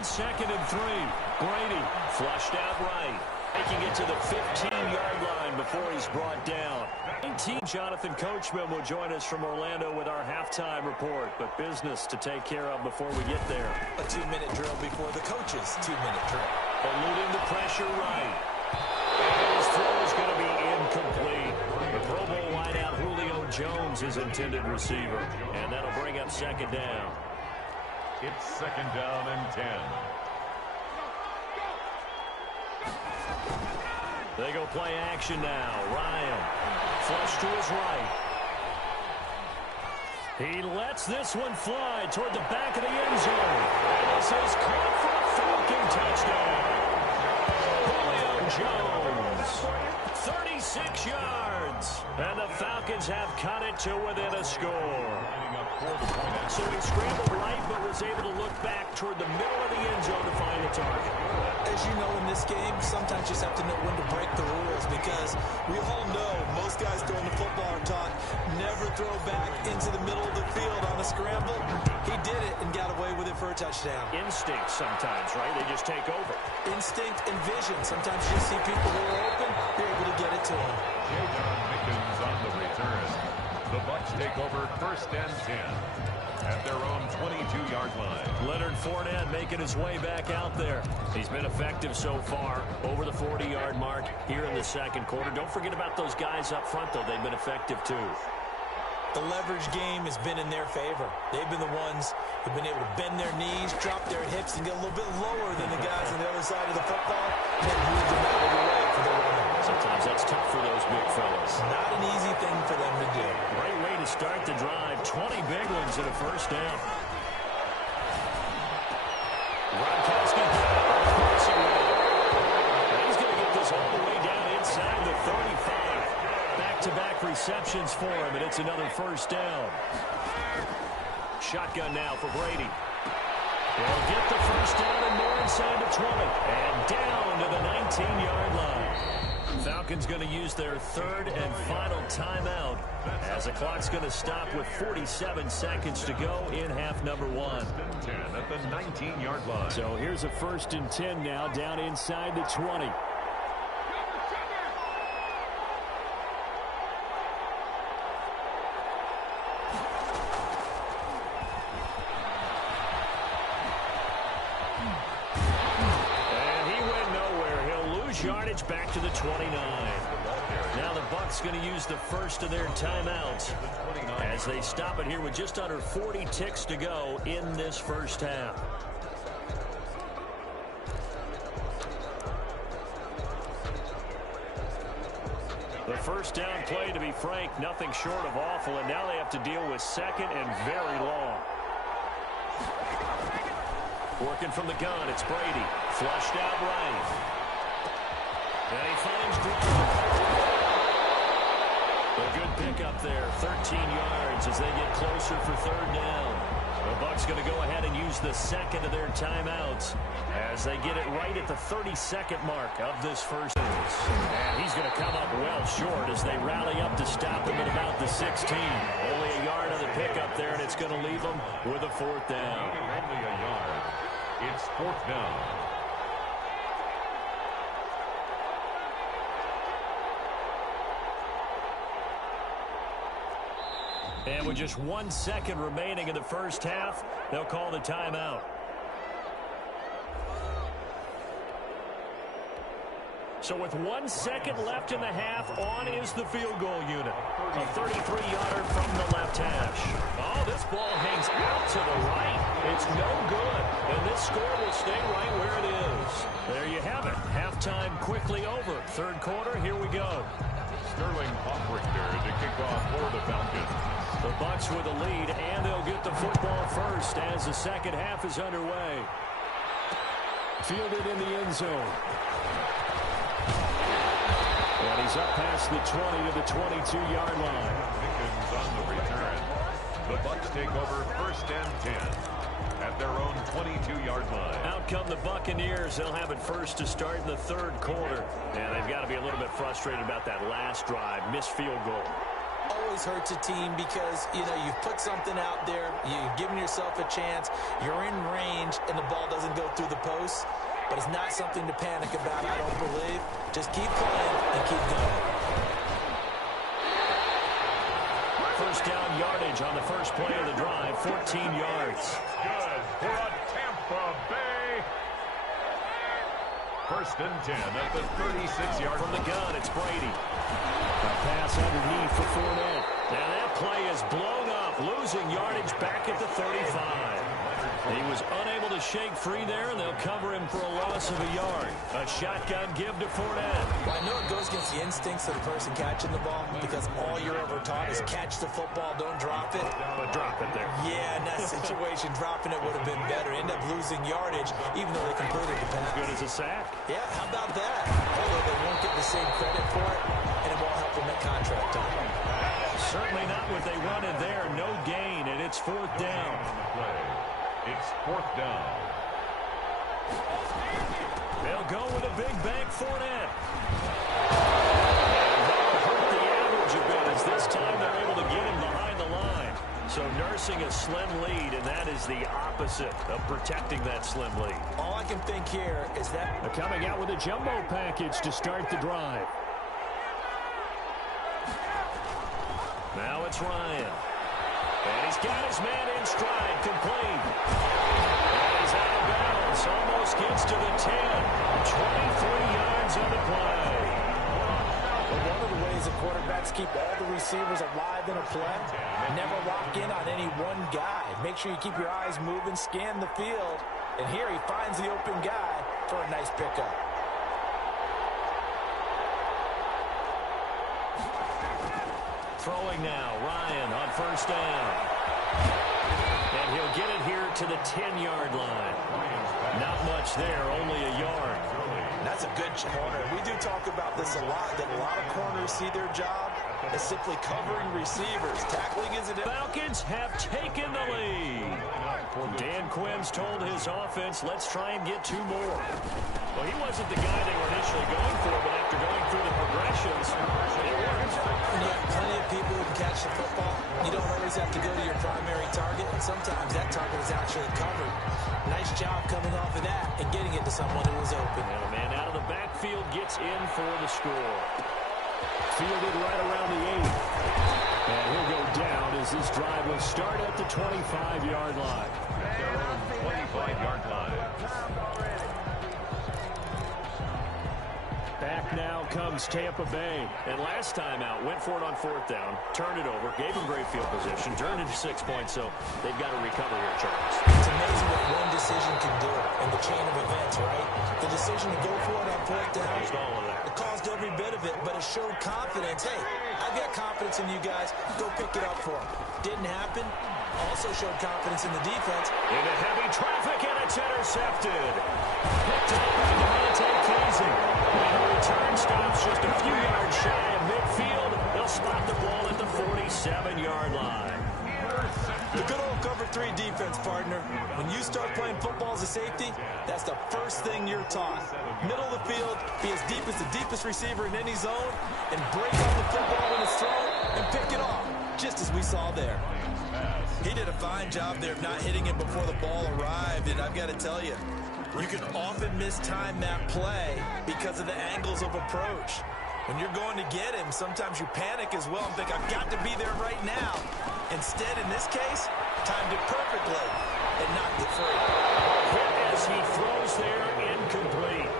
on 2nd and 3. Brady flushed out right. Making it to the 15-yard line before he's brought down. 19. Jonathan Coachman will join us from Orlando with our halftime report. But business to take care of before we get there. A 2-minute drill before the coach's 2-minute drill. Eluding the pressure right. And his throw is going to be incomplete. The Pro Bowl wideout Julio Jones is intended receiver. And that'll bring up 2nd down. It's 2nd down and 10. They go play action now. Ryan flush to his right. He lets this one fly toward the back of the end zone. And this is caught for a Falcon touchdown. Julio Jones, 36 yards. And the Falcons have cut it to within a score. So he scrambled right, but was able to look back toward the middle of the end zone to find the target. As you know, in this game, sometimes you just have to know when to break the rules, because we all know most guys throwing the football are taught never throw back into the middle of the field on a scramble. He did it and got away with it for a touchdown. Instinct sometimes, right? They just take over. Instinct and vision. Sometimes you see people who are open, you're able to get it to them. J.John Mickens on the return. The Bucs take over 1st and 10 at their own 22-yard line. Leonard Fournette making his way back out there. He's been effective so far, over the 40-yard mark here in the 2nd quarter. Don't forget about those guys up front, though. They've been effective, too. The leverage game has been in their favor. They've been the ones who've been able to bend their knees, drop their hips, and get a little bit lower than the guys on the other side of the football, and move them out of the way for the runner. Sometimes that's tough for those big fellas. Not an easy thing for them to do. Great way to start the drive. 20 big ones and a 1st down. Gronkowski. He's going to get this all the way down inside the 35. Back-to-back receptions for him, and it's another 1st down. Shotgun now for Brady. He'll get the 1st down and more inside the 20. And down to the 19-yard line. Falcons going to use their 3rd and final timeout as the clock's going to stop with 47 seconds to go in half number 1. 10 at the 19-yard line. So here's a 1st and 10 now down inside the 20. Yardage back to the 29. Now the Bucs going to use the first of their timeouts as they stop it here with just under 40 ticks to go in this 1st half. The 1st down play, to be frank, nothing short of awful, and now they have to deal with 2nd and very long. Working from the gun, it's Brady. Flushed out right. And he finds Gronk. A good pickup there, 13 yards as they get closer for 3rd down. The Bucs going to go ahead and use the 2nd of their timeouts as they get it right at the 32nd mark of this 1st innings. And he's going to come up well short as they rally up to stop him at about the 16. Only a yard on the pickup there, and it's going to leave them with a 4th down. Only a yard. It's 4th down. And with just 1 second remaining in the 1st half, they'll call the timeout. So with 1 second left in the half, on is the field goal unit. A 33-yarder from the left hash. Oh, this ball hangs out to the right. It's no good. And this score will stay right where it is. There you have it. Halftime quickly over. 3rd quarter, here we go. Sterling Hoffrichter to kick off for the Falcons. The Bucs with a lead, and they'll get the football first as the 2nd half is underway. Fielded in the end zone. And he's up past the 20 to the 22-yard line. Mickens on the return. The Bucs take over 1st and 10 at their own 22-yard line. Out come the Buccaneers. They'll have it first to start in the 3rd quarter. And they've got to be a little bit frustrated about that last drive. Missed field goal. always hurts a team because, you know, you've put something out there, you've given yourself a chance, you're in range, and the ball doesn't go through the post. But it's not something to panic about, I don't believe. Just keep playing and keep going. First down yardage on the first play of the drive, 14 yards. Good for a Tampa Bay. First and 10 at the 36-yard From the gun, it's Brady. A pass underneath for Fournette. Now that play is blown up, losing yardage back at the 35. He was unable to shake free there, and they'll cover him for a loss of a yard. A shotgun give to Fournette. Well, I know it goes against the instincts of the person catching the ball because all you're ever taught is catch the football, don't drop it. But drop it there. Yeah, in that situation, dropping it would have been better. End up losing yardage, even though they completed the pass. Good as a sack. Yeah, how about that? Although they won't get the same credit for it, and it won't help them at contract time. Certainly not what they wanted there. No gain, and it's fourth down. It's fourth down. They'll go with a big bank Fournette. And that'll hurt the average a bit as this time they're able to get him behind the line. So nursing a slim lead, and that is the opposite of protecting that slim lead. All I can think here is that They're coming out with a jumbo package to start the drive. Now it's Ryan. And he's got his man in stride, complete. And he's out of bounds, almost gets to the 10. 23 yards on the play. Well, one of the ways the quarterbacks keep all the receivers alive in a play, never lock in on any one guy. Make sure you keep your eyes moving, scan the field. And here he finds the open guy for a nice pickup. Throwing now, Ryan on first down. And he'll get it here to the 10-yard line. Not much there, only a yard. That's a good corner. We do talk about this a lot, that a lot of corners see their job as simply covering receivers. Tackling isn't it. Falcons have taken the lead. Dan Quinn's told his offense, let's try and get two more. Well, he wasn't the guy they were initially going for, but after going through the progressions, it worked. When you have plenty of people who can catch the football, you don't always have to go to your primary target, and sometimes that target is actually covered. Nice job coming off of that and getting it to someone who was open. And a man out of the backfield gets in for the score. Fielded right around the 8. And he'll go down as this drive will start at the 25-yard line. 25-yard line. Back now comes Tampa Bay. And last time out, went for it on fourth down, turned it over, gave him great field position, turned it to 6 points, so they've got to recover here, Charles. It's amazing what one decision can do in the chain of events, right? The decision to go for it on fourth down, Caused all of that. it caused every bit of it, but it showed confidence. Hey, I've got confidence in you guys. Go pick it up for them. Didn't happen. Also showed confidence in the defense. Into heavy traffic, and it's intercepted. Picked up by Devontae Casey. And the return stops just a few yards shy of midfield. They'll spot the ball at the 47-yard line. The good old cover 3 defense, partner. When you start playing football as a safety, that's the first thing you're taught. Middle of the field, be as deep as the deepest receiver in any zone, and break up the football when it's thrown and pick it off, just as we saw there. He did a fine job there of not hitting it before the ball arrived, and I've got to tell you, you can often mistime that play because of the angles of approach. When you're going to get him, sometimes you panic as well and think, I've got to be there right now. Instead, in this case, timed it perfectly and knocked it free. Hit as he throws there, incomplete.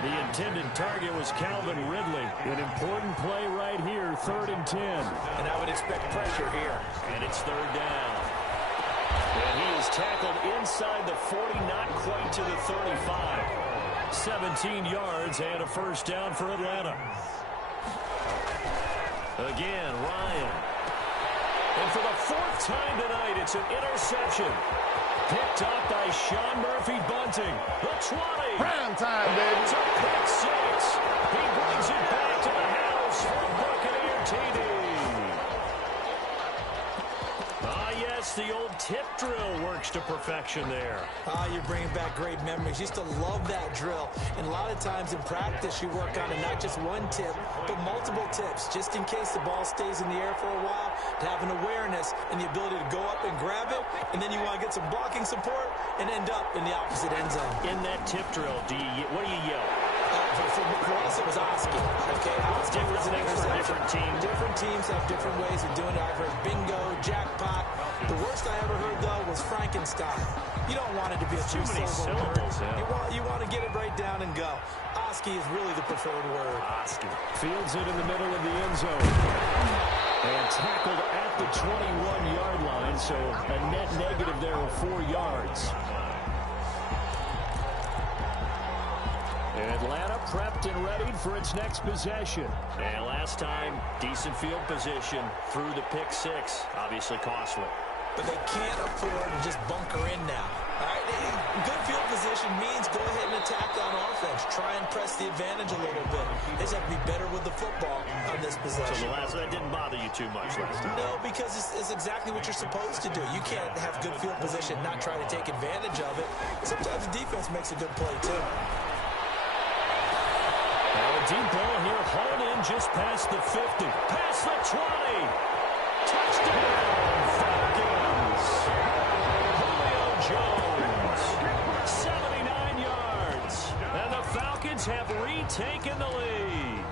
The intended target was Calvin Ridley. An important play right here, 3rd and 10. And I would expect pressure here. And it's 3rd down. And he is tackled inside the 40, not quite to the 35. 17 yards and a first down for Atlanta. Again, Ryan. And for the 4th time tonight, it's an interception. Picked up by Sean Murphy-Bunting. The 20. Prime time, baby. It's a pick 6. He brings it back to the house for Buccaneer TD. Ah, yes, guess the old tip drill works to perfection there. You're bringing back great memories. Used to love that drill. And a lot of times in practice, you work on it, not just one tip, but multiple tips, just in case the ball stays in the air for a while, to have an awareness and the ability to go up and grab it, and then you want to get some blocking support and end up in the opposite end zone. In that tip drill, what do you yell? For us, it was Oski. Okay, Oski was an different team. Different teams have different ways of doing it. I've heard bingo, jackpot. The worst I ever heard, though, was Frankenstein. You don't want it to be a too many syllables. Yeah. You want to get it right down and go. Oski is really the preferred word. Oski fields it in the middle of the end zone. And tackled at the 21-yard line, so a net negative there of 4 yards. Atlanta prepped and readied for its next possession. And last time, decent field position through the pick six. Obviously costly. But they can't afford to just bunker in now. All right, good field position means go ahead and attack on offense. Try and press the advantage a little bit. They just have to be better with the football on this possession. So that didn't bother you too much last time? No, because it's exactly what you're supposed to do. You can't have good field position, not try to take advantage of it. Sometimes the defense makes a good play, too. Deep ball here, hauled in just past the 50, past the 20. Touchdown, Falcons. Julio Jones, 79 yards. And the Falcons have retaken the lead.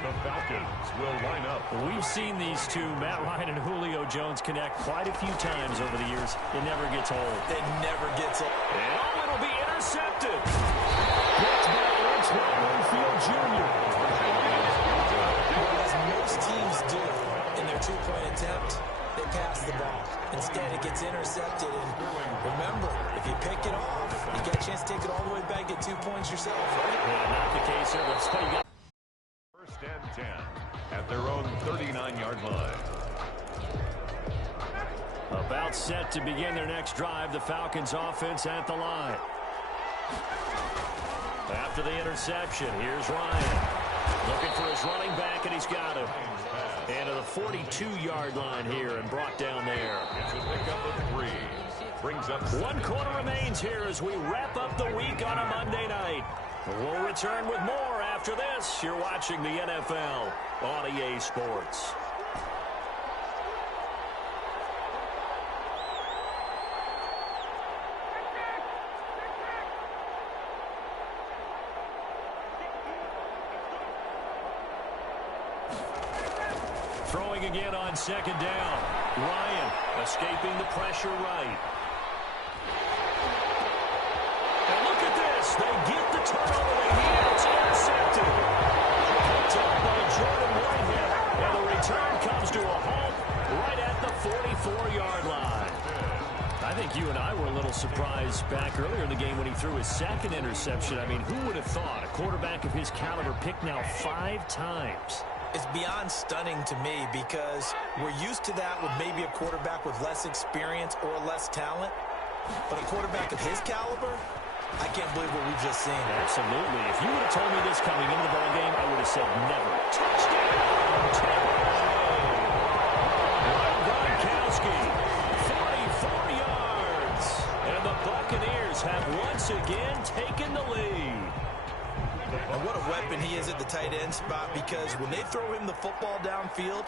The Falcons will line up. We've seen these two, Matt Ryan and Julio Jones, connect quite a few times over the years. It never gets old. It never gets old. And it'll be intercepted. Picked by Antoine Winfield Jr. As most teams do in their two-point attempt, they pass the ball. Instead, it gets intercepted. And remember, if you pick it off, you get a chance to take it all the way back, get 2 points yourself, right? Yeah, not the case here. Let's play. First and 10 at their own 39-yard line. About set to begin their next drive. The Falcons offense at the line. After the interception, here's Ryan. Looking for his running back, and he's got him. And to the 42-yard line here and brought down there. It's a pickup of 3. Brings up 1 quarter remains here as we wrap up the week on a Monday night. We'll return with more after this. You're watching the NFL on EA Sports. Throwing again on second down. Ryan escaping the pressure right. And look at this. They get the turnover they need. It's intercepted. Picked up by Jordan Whitehead. And the return comes to a halt right at the 44-yard line. I think you and I were a little surprised back earlier in the game when he threw his second interception. I mean, who would have thought a quarterback of his caliber picked now 5 times? It's beyond stunning to me because we're used to that with maybe a quarterback with less experience or less talent. But a quarterback of his caliber, I can't believe what we've just seen. Absolutely. If you would have told me this coming into the ballgame, I would have said never. Touchdown! Gronkowski, 44 yards. And the Buccaneers have once again taken the lead. And what a weapon he is at the tight end spot, because when they throw him the football downfield,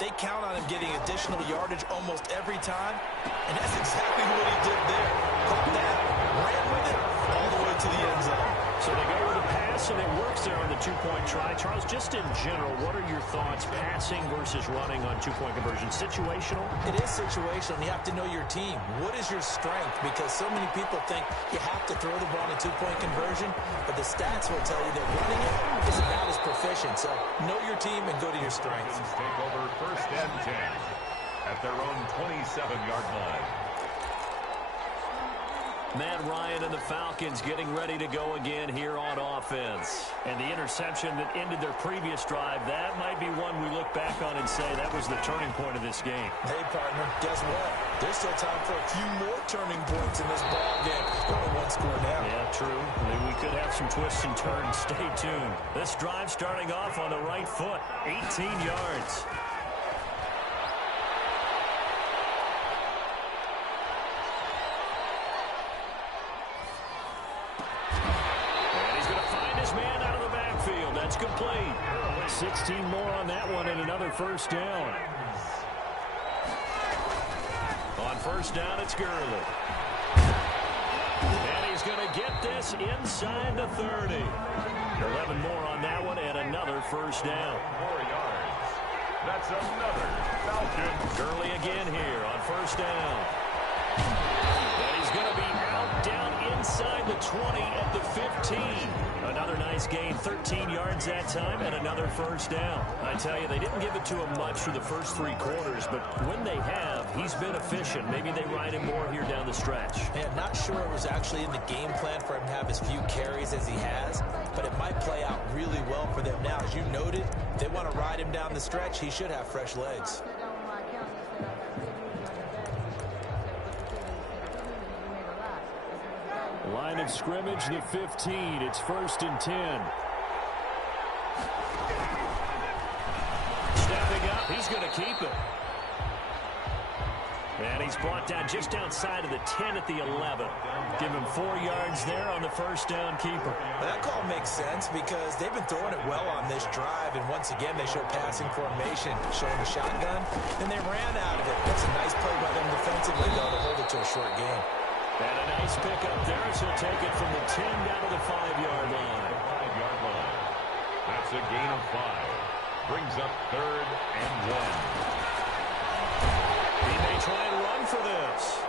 they count on him getting additional yardage almost every time. And that's exactly what he did there. Caught that, ran with it, all the way to the end zone. So they go with a pass, and it works there on the two-point try. Charles, just in general, what are your thoughts passing versus running on two-point conversion? Situational? It is situational, and you have to know your team. What is your strength? Because so many people think you have to throw the ball in a two-point conversion, but the stats will tell you that running it is about as proficient. So know your team and go to your strengths. take over first and 10 at their own 27-yard line. Matt Ryan and the Falcons getting ready to go again here on offense. And the interception that ended their previous drive, that might be one we look back on and say that was the turning point of this game. Hey, partner, guess what? There's still time for a few more turning points in this ball game. Only one score now. Yeah, true. We could have some twists and turns. Stay tuned. This drive starting off on the right foot, 18 yards. That's complete. 16 more on that one and another first down. On first down, it's Gurley. And he's going to get this inside the 30. 11 more on that one and another first down. 4 yards. That's another Falcon. Gurley again here on first down. And he's going to be out down inside the 20 at the 15. Another nice gain, 13 yards that time, and another first down. I tell you, they didn't give it to him much for the first 3 quarters, but when they have, he's been efficient. Maybe they ride him more here down the stretch. Man, not sure it was actually in the game plan for him to have as few carries as he has, but it might play out really well for them now. As you noted, they want to ride him down the stretch. He should have fresh legs. Line of scrimmage, the 15. It's 1st and 10. Stepping up, he's going to keep it. And he's brought down just outside of the 10 at the 11. Give him 4 yards there on the first down keeper. Well, that call makes sense because they've been throwing it well on this drive, and once again they show passing formation, showing the shotgun, and they ran out of it. That's a nice play by them defensively, though, to hold it to a short game. And a nice pick up there, so he'll take it from the 10 down to the 5-yard line. 5-yard line. That's a gain of 5. Brings up 3rd and 1. He may try and run for this.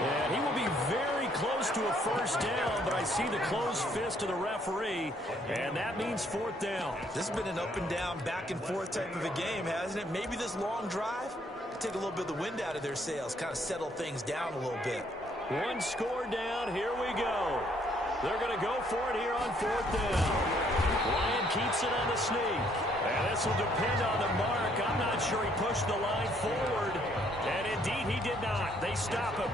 And he will be very close to a first down, but I see the closed fist of the referee, and that means 4th down. This has been an up and down, back and forth type of a game, hasn't it? Maybe this long drive take a little bit of the wind out of their sails, kind of settle things down a little bit. 1 score down. Here we go. They're going to go for it here on 4th down. Ryan keeps it on the sneak. And this will depend on the mark. I'm not sure he pushed the line forward. And indeed, he did not. They stop him.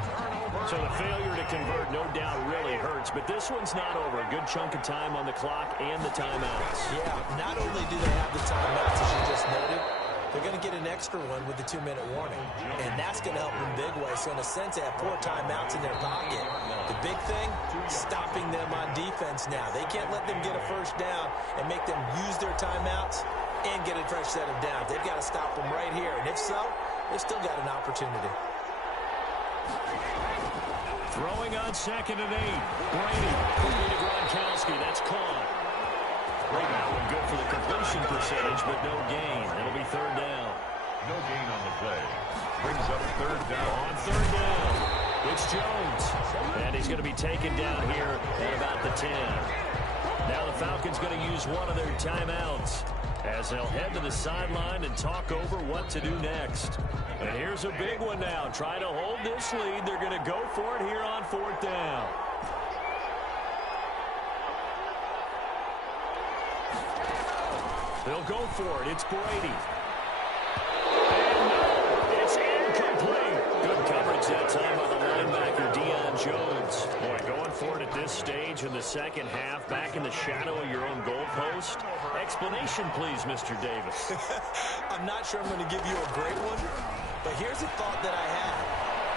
So the failure to convert, no doubt, really hurts. But this one's not over. A good chunk of time on the clock and the timeouts. Yeah, not only do they have the timeouts, as you just noted, they're going to get an extra one with the 2-minute warning. And that's going to help them big way. So in a sense, they have 4 timeouts in their pocket. The big thing, stopping them on defense now. They can't let them get a first down and make them use their timeouts and get a fresh set of downs. They've got to stop them right here. And if so, they've still got an opportunity. Throwing on 2nd and 8. Brady. Brady to Gronkowski. That's caught. That one good for the completion percentage, but no gain. It'll be 3rd down. No gain on the play. Brings up 3rd down. On 3rd down, it's Jones. And he's going to be taken down here at about the 10. Now the Falcons going to use one of their timeouts as they'll head to the sideline and talk over what to do next. And here's a big one now. Trying to hold this lead. They're going to go for it here on 4th down. They'll go for it. It's Brady. And no, it's incomplete. Good coverage that time on the linebacker, Deion Jones. Boy, going for it at this stage in the second half, back in the shadow of your own goalpost. Explanation, please, Mr. Davis. I'm not sure I'm going to give you a great one, but here's a thought that I had.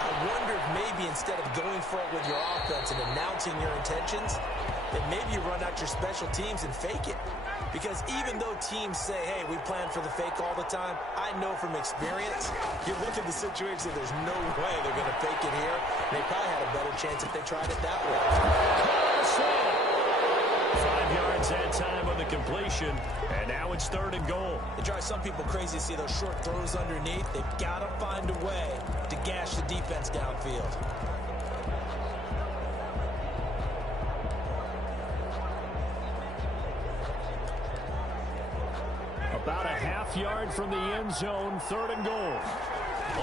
I wonder if maybe instead of going for it with your offense and announcing your intentions, that maybe you run out your special teams and fake it. Because even though teams say, hey, we plan for the fake all the time, I know from experience, you look at the situation, there's no way they're going to fake it here. They probably had a better chance if they tried it that way. 5 yards that time on the completion, and now it's 3rd and goal. It drives some people crazy to see those short throws underneath. They've got to find a way to gash the defense downfield. About a half yard from the end zone, 3rd and goal.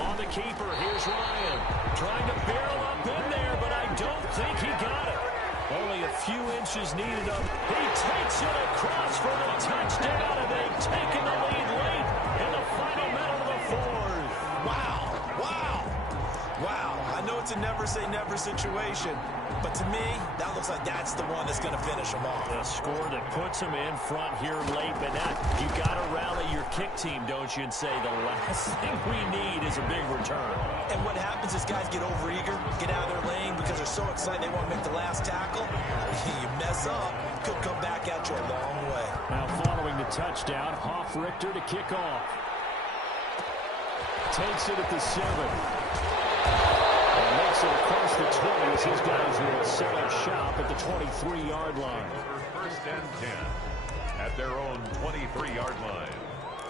On the keeper, here's Ryan. Trying to barrel up in there, but I don't think he got it. Only a few inches needed of. He takes it across for the touchdown, and they've taken the lead late in the final minute of the 4th. Wow. I know it's a never-say-never situation, but to me, that looks like that's the one that's going to finish them off. A score that puts them in front here late, but now you got to rally your kick team, don't you, and say the last thing we need is a big return. And what happens is guys get overeager, get out of their lane because they're so excited they want to make the last tackle. You mess mess up, could come back at you a long way. Now following the touchdown, Hofrichter to kick off. Takes it at the 7. And makes it across the 20 as his guys will set up shop at the 23-yard line. First and 10 at their own 23-yard line.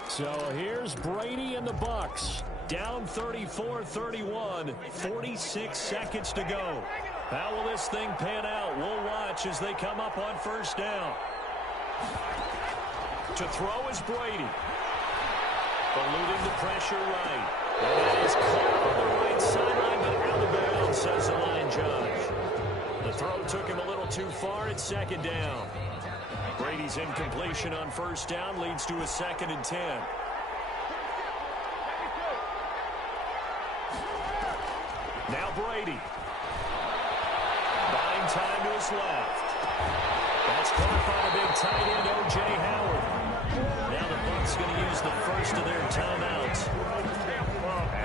So here's Brady and the Bucs. Down 34-31, 46 seconds to go. How will this thing pan out? We'll watch as they come up on first down. To throw is Brady. Eluding the pressure right. And that is caught on the right sideline, but out of bounds, says the line judge. The throw took him a little too far at second down. Brady's incompletion on first down leads to a 2nd and 10. Now Brady. Buying time to his left. That's caught by the big tight end, O.J. Howard. Now the Bucs going to use the first of their timeouts,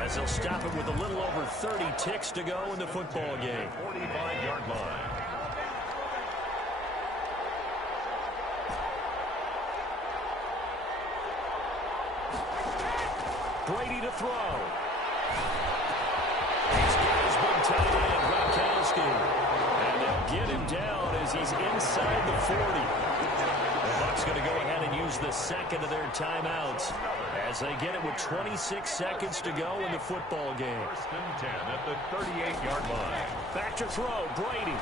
as they'll stop it with a little over 30 ticks to go in the football game. 45-yard line. Brady to throw. He's got his big tight end, Gronkowski. And they'll get him down as he's inside the 40. The Bucs going to go ahead and use the second of their timeouts as they get it with 26 seconds to go in the football game. First and 10 at the 38-yard line. Back to throw, Brady.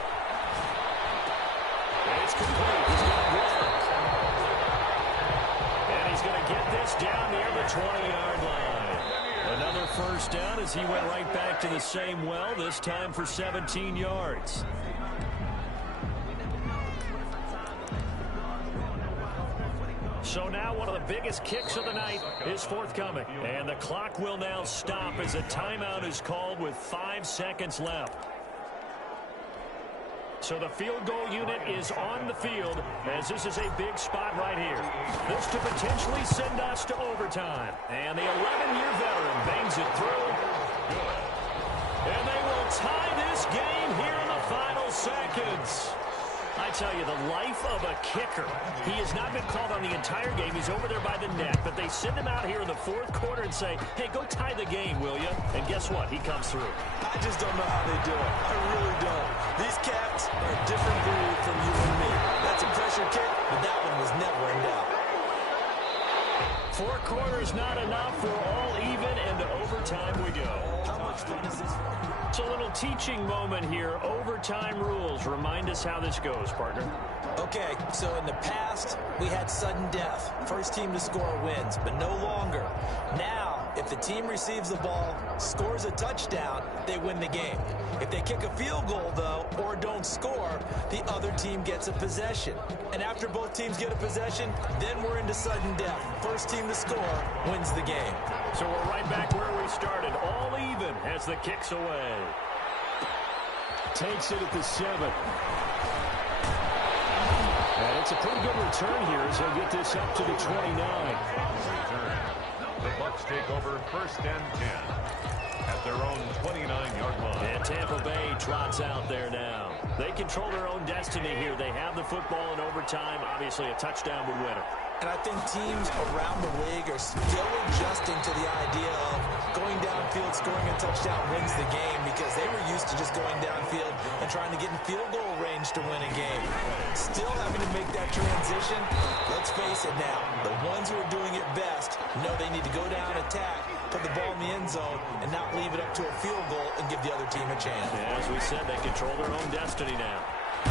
It's complete. He's got Gronk. And he's going to get this down near the 20-yard line. Another first down as he went right back to the same well, this time for 17 yards. So now one of the biggest kicks of the night is forthcoming. And the clock will now stop as a timeout is called with 5 seconds left. So the field goal unit is on the field as this is a big spot right here. This to potentially send us to overtime. And the 11-year veteran bangs it through. And they will tie this game here in the final seconds. I tell you, the life of a kicker. He has not been called on the entire game. He's over there by the net, but they send him out here in the fourth quarter and say, hey, go tie the game, will you? And guess what? He comes through. I just don't know how they do it. I really don't. These cats are a different breed from you and me. That's a pressure kick, but that one was never in doubt. 4 quarters not enough. We're all even, and to overtime we go. How much fun is this? It's a little teaching moment here. Overtime rules. Remind us how this goes, partner. Okay, so in the past, we had sudden death. First team to score wins, but no longer. Now, if the team receives the ball, scores a touchdown, they win the game. If they kick a field goal, though, or don't score, the other team gets a possession. And after both teams get a possession, then we're into sudden death. First team to score wins the game. So we're right back where we started, all even as the kick's away. Takes it at the 7. And it's a pretty good return here as they get this up to the 29. Return. The Bucs take over first and 10 at their own 29-yard line. And Tampa Bay trots out there now. They control their own destiny here. They have the football in overtime. Obviously, a touchdown would win it. And I think teams around the league are still adjusting to the idea of going downfield, scoring a touchdown wins the game, because they were used to just going downfield and trying to get in field goal range to win a game. Still having to make that transition. Let's face it now, the ones who are doing it best know they need to go down, attack, put the ball in the end zone, and not leave it up to a field goal and give the other team a chance. Yeah, as we said, they control their own destiny now.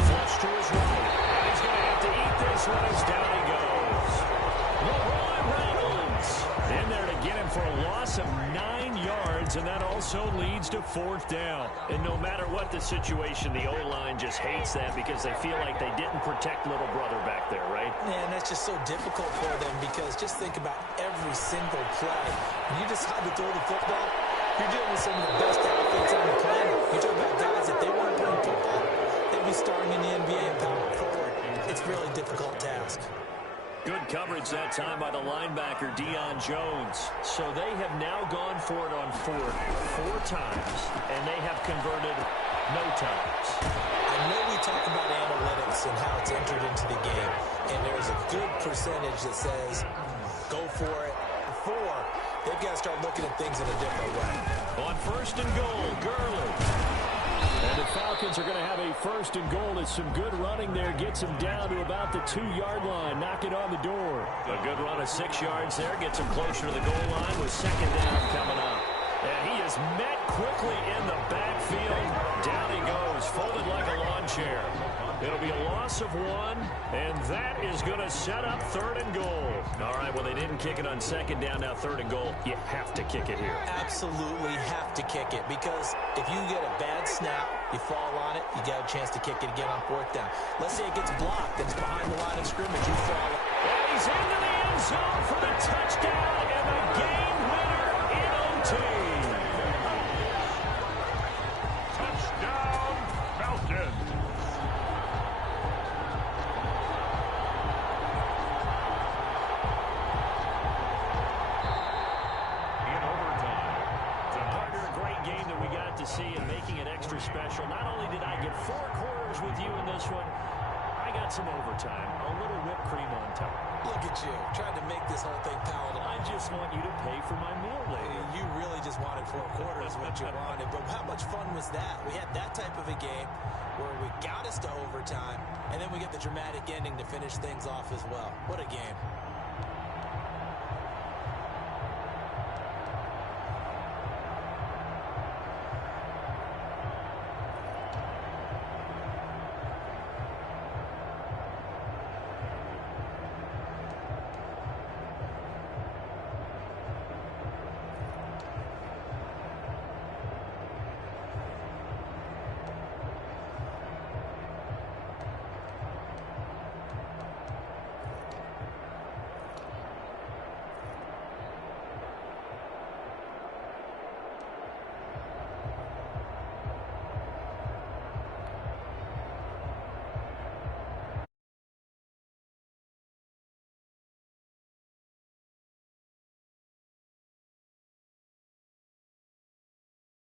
Flush to his right. And he's going to have to eat this one as down he goes. LeRoy Reynolds in there to get him for a loss of 9 yards, and that also leads to 4th down. And no matter what the situation, the O-line just hates that because they feel like they didn't protect little brother back there, right? Man, that's just so difficult for them, because just think about every single play. When you decide to throw the football, you're dealing with some of the best athletes on the planet. You talk about guys, if they weren't playing football, they'd be starring in the NBA and power forward. It's a really difficult task. Good coverage that time by the linebacker, Deion Jones. So they have now gone for it on 4 times, and they have converted no times. I know we talk about analytics and how timeouts entered into the game, and there's a good percentage that says go for it. They've got to start looking at things in a different way. On first and goal, Gurley. And the Falcons are going to have a first and goal. It's some good running there. Gets him down to about the 2-yard line. Knock it on the door. A good run of 6 yards there. Gets him closer to the goal line with second down coming up. And he is met quickly in the backfield. Down he goes, folded like a lawn chair. It'll be a loss of 1, and that is going to set up third and goal. All right, well, they didn't kick it on second down. Now third and goal. You have to kick it here. Absolutely have to kick it, because if you get a bad snap, you fall on it, you got a chance to kick it again on fourth down. Let's say it gets blocked and it's behind the line of scrimmage. You fall. And he's into the end zone for the touchdown and the game winner in OT. Touchdown, Falcons. See, and making it extra special. Not only did I get 4 quarters with you in this one, I got some overtime, a little whipped cream on top. Look at you, trying to make this whole thing palatable. I just want you to pay for my meal later. You really just wanted 4 quarters, what you wanted. But how much fun was that? We had that type of a game where we got us to overtime, and then we get the dramatic ending to finish things off as well. What a game.